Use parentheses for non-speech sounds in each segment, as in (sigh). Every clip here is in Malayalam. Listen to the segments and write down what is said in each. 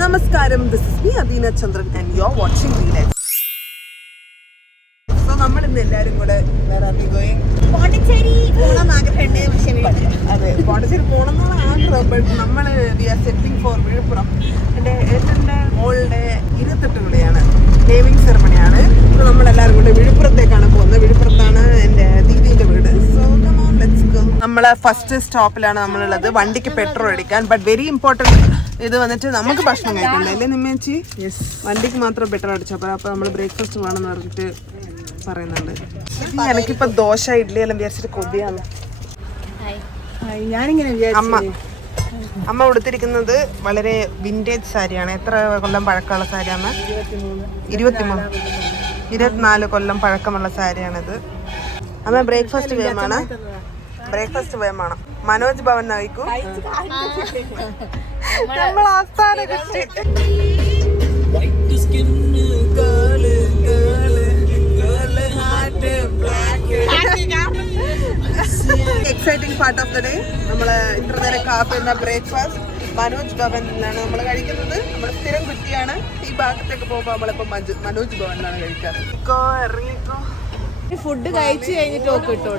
നമസ്കാരം. This is me Adeena Chandran and you are watching village so നമ്മൾ ഇന്ന് എല്ലാവരും കൂടെ വേറെ ഗോയിങ് പോണ്ടിച്ചേരി. പോകണം ആഗ്രഹമുണ്ട് പക്ഷേ അതെ. പോണ്ടിച്ചേരി പോകണം എന്നുള്ള ആഗ്രഹം ബട്ട് നമ്മൾ we are setting for Villupuram. എന്റെ ഏട്ടന്റെ മോളുടെ ഇരുപത്തെട്ട് വിളിയാണ് നേമിംഗ് സെറമണിയാണ് ഇപ്പോൾ നമ്മളെല്ലാവരും കൂടെ വിഴുപ്പുറത്തേക്കാണ് പോകുന്നത്. വിഴുപ്പുറത്താണ് എന്റെ ദീദീന്റെ വീട്. സോ നമ്മൾ ഫസ്റ്റ് സ്റ്റോപ്പിലാണ് നമ്മളുള്ളത്. വണ്ടിക്ക് പെട്രോൾ അടിക്കാൻ ബട്ട് വെരി ഇമ്പോർട്ടന്റ് ഇത് വന്നിട്ട് നമുക്ക് ഭക്ഷണം കഴിക്കണ്ട അല്ലേ നിമ്മേച്ചി? യെസ് വണ്ടിക്ക് മാത്രം പെട്രോൾ അടിച്ചപ്പോൾ അപ്പോൾ നമ്മൾ ബ്രേക്ക്ഫാസ്റ്റ് വേണമെന്ന് പറഞ്ഞിട്ട് പറയുന്നുണ്ട്. എനിക്കിപ്പൊ ദോശ ഇഡ്ഡലി എല്ലാം വിചാരിച്ചിട്ട് കൊതിയാണ്. ഞാനിങ്ങനെ അമ്മ. അമ്മ ഉടുത്തിരിക്കുന്നത് വളരെ വിന്റേജ് സാരിയാണ്. എത്ര കൊല്ലം പഴക്കമുള്ള സാരിയാണ്? ഇരുപത്തിമൂന്ന്. ഇരുപത്തിനാല് കൊല്ലം പഴക്കമുള്ള സാരിയാണിത്. അമ്മ ബ്രേക്ക്ഫാസ്റ്റ് വേമാണ് ബ്രേക്ക്ഫാസ്റ്റ് വേമാണ് മനോജ് ഭവൻ നയിക്കും. നമ്മൾ ആസ്ഥാന exciting part of the day നമ്മൾ ഇത്ര നേരം കാപ്പി എന്ന ബ്രേക്ക്ഫാസ്റ്റ് മനോജ് ഭവനിലാണ് നമ്മൾ കഴിക്കുന്നത്. നമ്മൾ സ്ഥിരം കുറ്റിയാണ് ഈ ഭാഗത്തേക്ക് പോകുമ്പോൾ നമ്മളിപ്പോ മഞ്ജു- മനോജ് ഭവനിലാണ് കഴിക്കാറ്. ഇറങ്ങിക്കോ ഫുഡ് കഴിച്ചു കഴിഞ്ഞിട്ട് ഓക്കെ ഇട്ടോ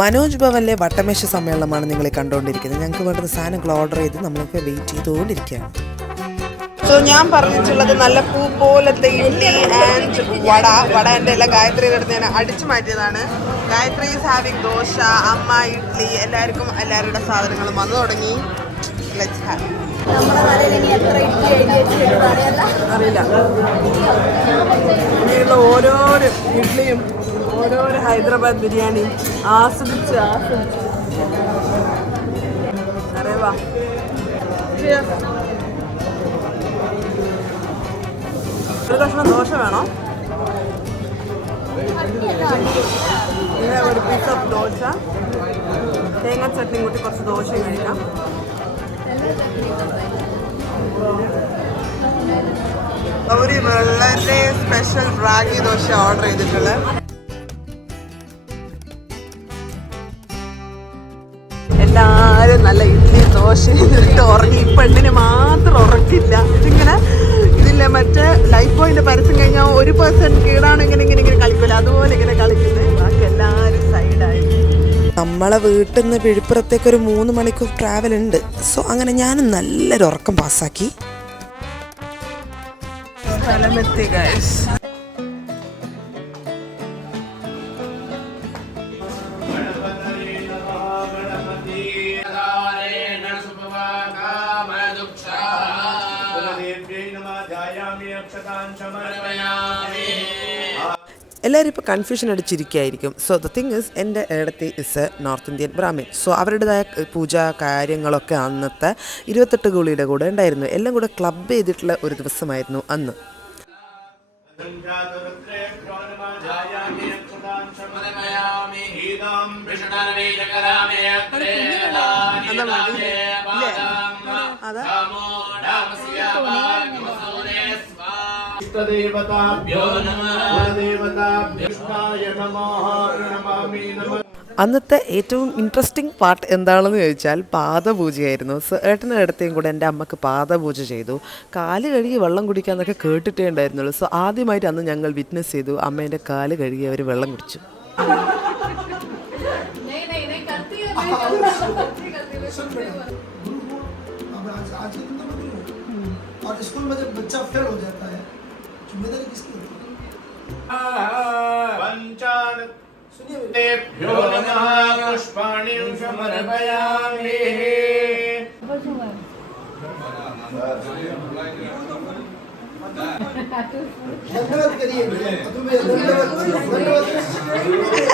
മനോജ് ഭവനിലെ വട്ടമേശ സമ്മേളനമാണ് നിങ്ങൾ കണ്ടുകൊണ്ടിരിക്കുന്നത്. ഞങ്ങൾക്ക് വേണ്ടുന്ന സാധനങ്ങൾ ഓർഡർ ചെയ്ത് നമ്മളിപ്പോൾ വെയിറ്റ് ചെയ്തുകൊണ്ടിരിക്കുകയാണ്. സോ ഞാൻ പറഞ്ഞിട്ടുള്ളത് നല്ല പൂ പോലത്തെ ഇഡ്ഡലി ആൻഡ് വട. വട എന്റെ എല്ലാം ഗായത്രി ഞാൻ അടിച്ചു മാറ്റിയതാണ്. ഗായത്രി ഈസ് ഹാവിങ് ദോശ അമ്മ ഇഡ്ലി എല്ലാവർക്കും എല്ലാവരുടെ സാധനങ്ങളും വന്നു തുടങ്ങി. ലെറ്റ്സ് ഹാവ് അറിയില്ല. ഇനിയുള്ള ഓരോരോ ഇഡ്ഡലിയും ഓരോരോ ഹൈദരാബാദ് ബിരിയാണിയും ആസ്വദിച്ച് ആസ്വദിച്ച്. അറിയവാ? ഒരു കഷ്ണം ദോശ വേണോ? പിന്നെ ഒരു പീസ് ഓഫ് ദോശ. തേങ്ങ ചട്നി കൂട്ടി കുറച്ച് ദോശയും കഴിക്കാം. ഒരു വളരെ സ്പെഷ്യൽ റാഗി ദോശ ഓർഡർ ചെയ്തിട്ടുള്ളത് എല്ലാരും നല്ല ഇഡ്ഡലി ദോശ ഇട്ട് ഉറങ്ങി. പെണ്ണിന് മാത്രം ഉറക്കില്ല. ഇതിങ്ങനെ ഇതില്ല മറ്റേ ലൈഫ് ബോയിന്റെ പരസ്യം കഴിഞ്ഞാൽ ഒരു പേഴ്സൺ കീടാണ് ഇങ്ങനെ ഇങ്ങനെ ഇങ്ങനെ കളിക്കില്ല അതുപോലെ ഇങ്ങനെ കളിക്കുന്നത് ബാക്കി എല്ലാവരും സൈഡായി നമ്മളെ വീട്ടിൽ നിന്ന് വിഴുപ്പുറത്തേക്ക് ഒരു മൂന്ന് മണിക്കൂർ ട്രാവൽ ഉണ്ട്. സോ അങ്ങനെ ഞാനും നല്ലൊരു ഉറക്കം പാസ്സാക്കി എല്ലാവരും ഇപ്പോൾ കൺഫ്യൂഷൻ അടിച്ചിരിക്കുകയായിരിക്കും. സോ ദ തിങ് ഇസ് എന്റെ ഇടത്തി is a North Indian Brahmin so അവരുടേതായ പൂജ കാര്യങ്ങളൊക്കെ അന്നത്തെ ഇരുപത്തെട്ട് ഗുളിയുടെ കൂടെ ഉണ്ടായിരുന്നു. എല്ലാം കൂടെ ക്ലബ് ചെയ്തിട്ടുള്ള ഒരു ദിവസമായിരുന്നു അന്ന്. അതാ നമ അന്നത്തെ ഏറ്റവും ഇൻട്രസ്റ്റിംഗ് പാർട്ട് എന്താണെന്ന് ചോദിച്ചാൽ പാദപൂജയായിരുന്നു സോ ഏട്ടനും ഇടത്തെയും കൂടെ എൻ്റെ അമ്മക്ക് പാദപൂജ ചെയ്തു കാല് കഴുകി വെള്ളം കുടിക്കാന്നൊക്കെ കേട്ടിട്ടേ ഉണ്ടായിരുന്നുള്ളൂ സോ ആദ്യമായിട്ട് അന്ന് ഞങ്ങൾ വിറ്റ്നസ് ചെയ്തു അമ്മേൻ്റെ കാല് കഴുകി അവർ വെള്ളം കുടിച്ചു अब आज आज की तो बदली हो और स्कूल में जब बच्चा फेल हो जाता है जिम्मेदारी किसकी होती है पंचाभ्यो नमः पुष्पाणि समर्पयामि। धन्यवाद करिए। धन्यवाद।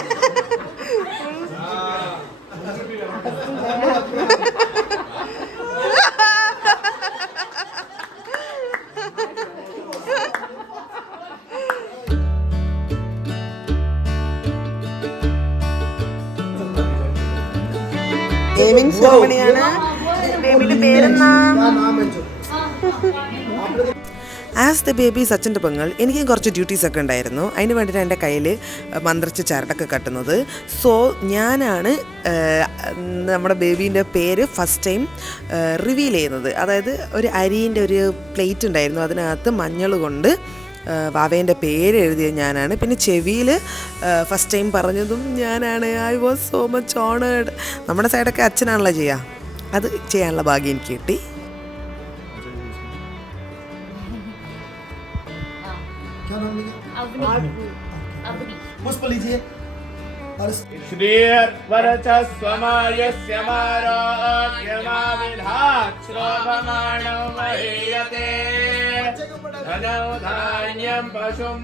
ഗെയിമിംഗ് സെറമണിയാണ്. ബേബിയുടെ പേരെന്നാ ആസ് ദ ബേബി സച്ചിന്റെ പെങ്ങൾ എനിക്കും കുറച്ച് ഡ്യൂട്ടീസൊക്കെ ഉണ്ടായിരുന്നു. അതിന് വേണ്ടിയിട്ട് എന്റെ കയ്യിൽ മന്ത്രിച്ച് ചരടൊക്കെ കെട്ടുന്നത്. സോ ഞാനാണ് നമ്മുടെ ബേബീന്റെ പേര് ഫസ്റ്റ് ടൈം റിവീൽ ചെയ്യുന്നത്. അതായത് ഒരു അരിന്റെ ഒരു പ്ലേറ്റ് ഉണ്ടായിരുന്നു. അതിനകത്ത് മഞ്ഞൾ കൊണ്ട് വാവേൻ്റെ പേര് എഴുതിയത് ഞാനാണ് പിന്നെ ചെവിയിൽ ഫസ്റ്റ് ടൈം പറഞ്ഞതും ഞാനാണ് I was so much honoured നമ്മുടെ സൈഡൊക്കെ അച്ഛനാണല്ലോ ചെയ്യുക അത് ചെയ്യാനുള്ള ഭാഗ്യം എനിക്ക് കിട്ടി क्या नाम लिखा पुष्प लीजिए श्रीयत्वरचस्वमायस्य माराज्यमाविधाक्षोभमाणं धनौ धान्यं पशुं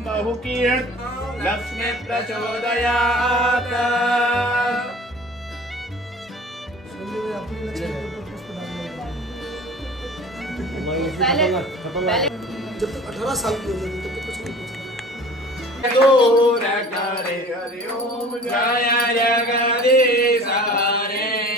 जब तक अठारह साल की हो जाती तब तक कुछ नहीं દૂર કરે હરિ ઓમ જય જગદીશ હરે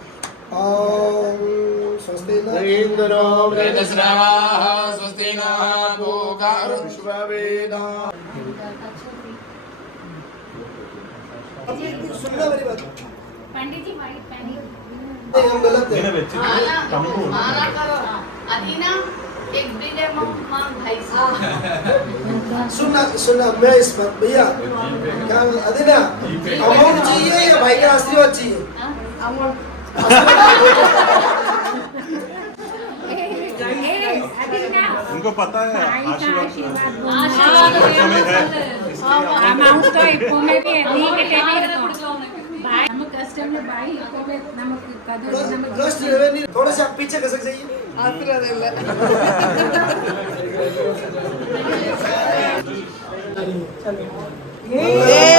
सुनना सुनना मैं इस बात, भैया, क्या अधीना अमाउंट चाहिए या भाई का आशीर्वाद चाहिए हाँ? अमाउंट उनको पता है तो थोड़ा सा पीछे खसक जाइए। (laughs)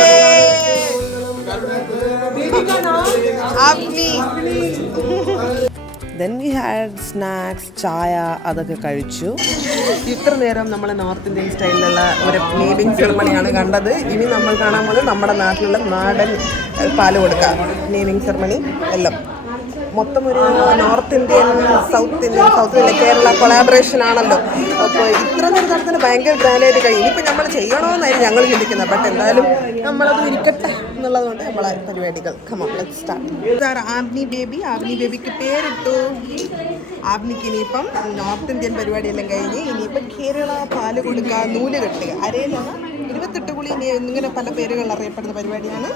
ദെൻ വി ഹാഡ് സ്നാക്സ് ചായ അതൊക്കെ കഴിച്ചു. ഇത്ര നേരം നമ്മൾ നോർത്ത് ഇന്ത്യൻ സ്റ്റൈലിലുള്ള ഒരു നേമിംഗ് സെറമണിയാണ് കണ്ടത്. ഇനി നമ്മൾ കാണാൻ പോകുന്നത് നമ്മുടെ നാട്ടിലുള്ള നാടൻ പാൽ കൊടുക്കുക നേമിംഗ് സെറമണി എല്ലാം. മൊത്തം ഒരു North Indian South Indian South Indian Kerala collaboration ആണല്ലോ. അപ്പോൾ ഇത്ര നടത്തുന്നത് ഭയങ്കര ഗ്രാൻഡായിട്ട് കഴിയും ഇനിയിപ്പോൾ നമ്മൾ ചെയ്യണമെന്നായിരുന്നു ഞങ്ങൾ ചിന്തിക്കുന്നത്. ബട്ട് എന്തായാലും നമ്മളത് ഇരിക്കട്ടെ എന്നുള്ളതുകൊണ്ട് നമ്മളെ പരിപാടികൾ. Let start Abni baby. Abni ബേബിക്ക് പേരിട്ടു. ആബ്നിക്ക് ഇനിയിപ്പം നോർത്ത് ഇന്ത്യൻ പരിപാടിയെല്ലാം കഴിഞ്ഞ് ഇനിയിപ്പം കേരള പാൽ കൊടുക്കുക നൂൽ കെട്ടുക. അരയിലാണ് ഇരുപത്തെട്ട് കുളി ഇനി ഇങ്ങനെ പല പേരുകൾ അറിയപ്പെടുന്ന പരിപാടിയാണ്.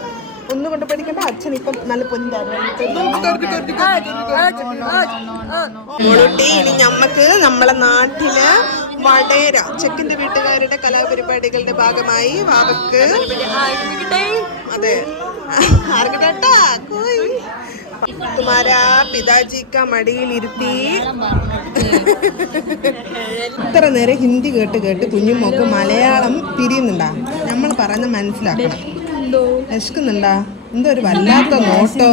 ഒന്നും കൊണ്ട് പഠിക്കേണ്ട അച്ഛൻ ഇപ്പം നല്ല പൊന്താടി ഇനി ഞമ്മക്ക് നമ്മളെ നാട്ടിൽ വടേര ചെക്കിന്റെ വീട്ടുകാരുടെ കലാപരിപാടികളുടെ ഭാഗമായി വാവക്ക് അതെ. ആർക്കിട്ടാ? കോയ്. പിതാജിക്ക മടിയിൽ ഇരുത്തി. ഇത്ര നേരം ഹിന്ദി കേട്ട് കേട്ട് കുഞ്ഞുമോക്ക് മലയാളം തിരിയുന്നുണ്ടാ നമ്മൾ പറഞ്ഞ് മനസ്സിലാക്കണം. വിശക്കുന്നുണ്ടാ എന്തോ ഒരു വല്ലാത്ത നോട്ടോ.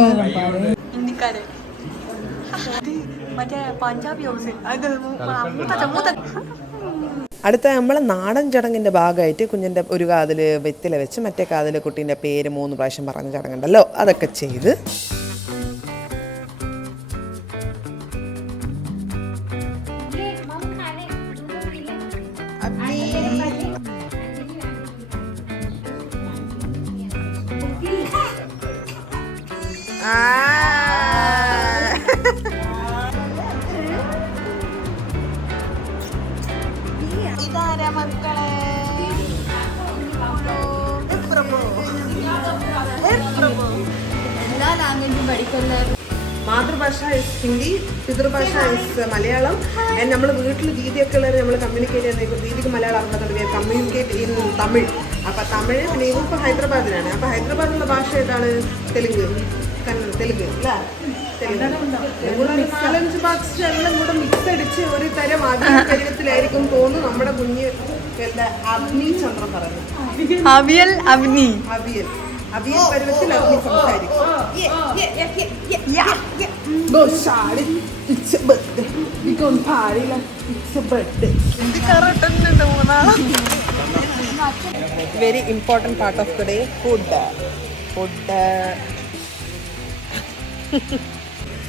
അടുത്ത നമ്മളെ നാടൻ ചടങ്ങിന്റെ ഭാഗമായിട്ട് കുഞ്ഞിന്റെ ഒരു കാതിൽ വെത്തില വെച്ച് മറ്റേ കാതിൽ കുട്ടീന്റെ പേര് മൂന്ന് പ്രാവശ്യം പറഞ്ഞ ചടങ്ങുണ്ടല്ലോ. അതൊക്കെ ചെയ്ത് ഹിന്ദി പിതൃഭാഷ ഇസ് മലയാളം. ആൻഡ് നമ്മൾ വീട്ടിൽ ദീദിയൊക്കെ ഉള്ളവർ നമ്മൾ കമ്മ്യൂണിക്കേറ്റ് ചെയ്യുന്ന ദീദിക്ക് മലയാളം അറിയാത്തുണ്ട് കമ്മ്യൂണിക്കേറ്റ് ഇൻ തമിഴ്. അപ്പോൾ തമിഴ് പിന്നെ ഇപ്പോൾ ഹൈദരാബാദിലാണ്. അപ്പോൾ ഹൈദരാബാദിലുള്ള ഭാഷ ഏതാണ്? തെലുങ്ക്. കന്നഡ തെലുങ്ക് അല്ലേ? നാലഞ്ച് ഭാഷ എല്ലാം കൂടെ മിക്സ് അടിച്ച് ഒരു തരം ആധുനിക (laughs) പരുവത്തിലായിരിക്കും തോന്നുന്നു നമ്മുടെ കുഞ്ഞ് എന്താ അഗ്നി ചന്ദ്രൻ പറഞ്ഞു അവിയൽ അഗ്നി അവിയൽ. അവിയൽ പരുവത്തിൽ അഗ്നി സംസാരിക്കും ഗോശാലി ഇറ്റ്സ് ബർത്ത്ഡേ വി ഗോൺ പാടില്ല it's birthday very important part of the day food food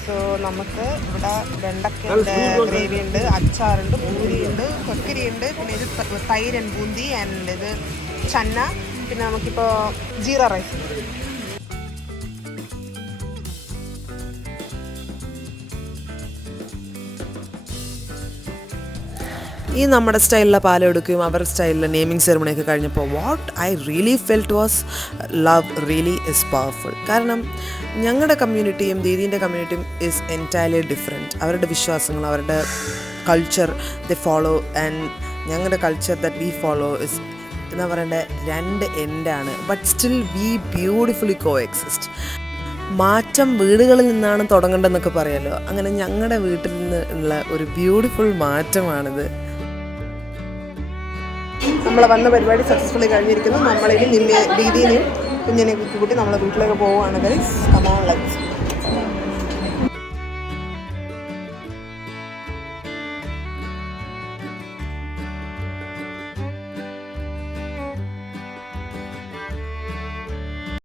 so നമുക്ക് ഇവിടെ വെണ്ടയ്ക്കുണ്ട് ഗ്രേവി ഉണ്ട് അച്ചാറുണ്ട് പൂരിയുണ്ട് കൊക്കരിയുണ്ട് പിന്നെ ഇത് തൈരൻ ബൂന്തി ആൻഡ് ഇത് ചന്ന പിന്നെ നമുക്കിപ്പോൾ ജീറ റൈസ്. ഈ നമ്മുടെ സ്റ്റൈലിലെ പാലെടുക്കുകയും അവരുടെ സ്റ്റൈലിലെ നെയിമിംഗ് സെറമണിയൊക്കെ കഴിഞ്ഞപ്പോൾ what I really felt was love really is powerful കാരണം ഞങ്ങളുടെ കമ്മ്യൂണിറ്റിയും ദീദീന്റെ കമ്മ്യൂണിറ്റിയും ഇസ് എന്റയർലി ഡിഫറെന്റ് അവരുടെ വിശ്വാസങ്ങൾ അവരുടെ കൾച്ചർ ദ ഫോളോ ആൻഡ് ഞങ്ങളുടെ culture that we follow is എന്താ പറയേണ്ട രണ്ട് എൻഡാണ് but still we beautifully coexist മാറ്റം വീടുകളിൽ നിന്നാണ് തുടങ്ങേണ്ടതെന്നൊക്കെ പറയാമല്ലോ അങ്ങനെ ഞങ്ങളുടെ വീട്ടിൽ നിന്ന് ഉള്ള ഒരു ബ്യൂട്ടിഫുൾ മാറ്റമാണിത്. നമ്മൾ വന്ന പരിപാടി സക്സസ്ഫുള്ളി കഴിഞ്ഞിരിക്കുന്നു. നമ്മളിനി നിന്നെ ദീദീനെയും കുഞ്ഞിനെ കുത്തിക്കൂട്ടി നമ്മളെ വീട്ടിലേക്ക് പോവുകയാണ് ഗൈസ് കമോൺ